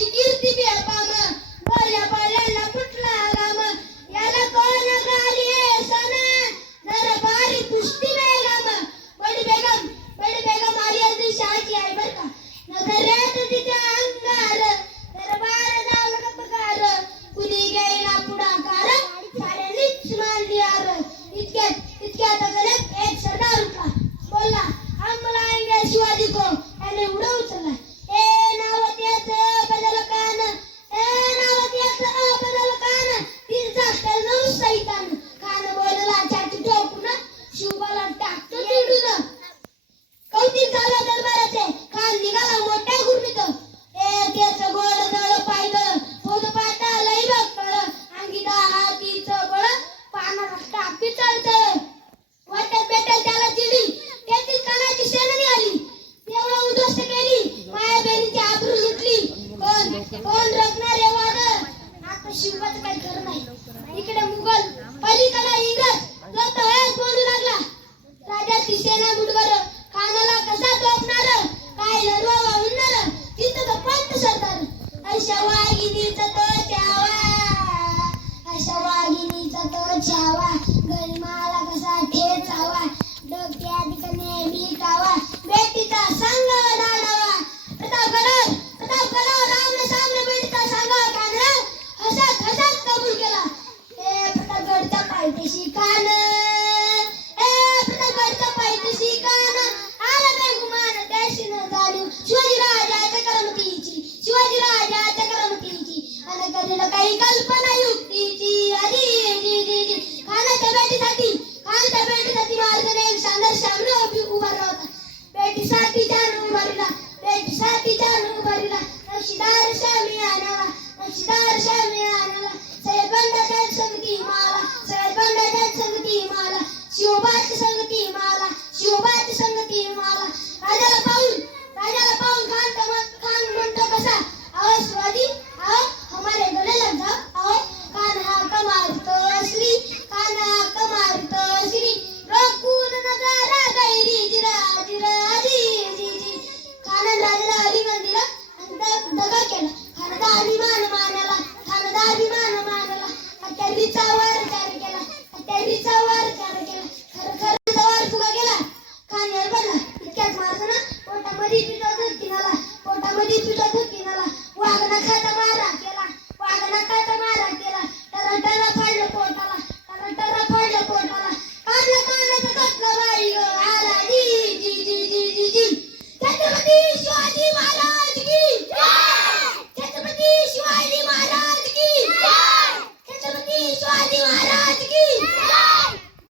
त्याची कीर्ती बेपाम बळ्या बळ्याला फुटला गाम याला कोण गाली सन दरबारी पुष्टी बेगम बडी बेगम आली अजून शहाची आहे बर का नगरात तिच्या अंगार दरबार झाला पगार कुणी गेला पुढाकार साऱ्यांनीच मानली आर इतक्यात अचानक एक सरदार उठला बोलला हम लाएंगे शिवाजी को याने उडा उचलला ए नावत्याचं बदल कान तिरचा तळून सैतान कान बोलला छाती ठोकून शिवबाला टाकतो चिडून कौतिक झालं दरबाराचे कान निघाला मोठ्या गुरमीत त्याचं गोड दळ पाहिलं खोद पाटा लई बघतळ अंगीदा हातीचं बळ पानाला टापी चालतं वाटत भेटल त्याला चिडी त्यातील कानाची सेना निघाली तेवढा उद्ध्वस्त केली माया बहिणीची आबरू लुटली कोण रखणारे वाद आता शिवबाचं काही खरं नाही इकडे मुघल पलीकडे इंग्रज जो तळ्यात बोलू लागला राजाची सेना मुठभर कानाला कसा टोपणार काय लढवा उडणार तिथं तो पंत सरदार अशा वाघिणीचा तो छावा गरिमाला कसा ठेचावा डोक्यात कने बिकावा बेटीचा संग दाडावा प्रतापगडावर रामने सामने बेटीचा सांगा कानराव हसत कबूल केला प्रतापगडच्या पायथ्याशी कान आला काय गुमान त्याशी न जाणीव शिवाजीराजाच्या करमतीची अन कधीला काही कल्पना युक्तीची खानाच्या बेटीसाठी मार्गाने एक शानदार सामने उभा होता बेटीसाठी जान उभारीला नक्षीदार शामी आणावा सैयदबंदाच्या संगती माला शिवबाची संगती माला राजाला पाहून खान म्हणतो कसा आओ शिवाजी आओ हमारे गले लग जाओ आओ कान हाक मारतो श्री रकून नगारा गैरी जिरा जी खानान राजाला अभिमान दिला आणि दगा केला खानाचा अभिमान मानला अत्यारीचा वार केला खर वार फुगा गेला खान हरबला इतक्यात मारताना पोटामध्ये पिठा धुकीनाला वाघना खाता मारा केला टरा फाडलं पोटाला कानाचा कटला बाई ग आला जी छत्रपती शिवाजी महाराज की जय छत्रपती शिवाजी महाराज की जय छत्रपती शिवाजी महाराज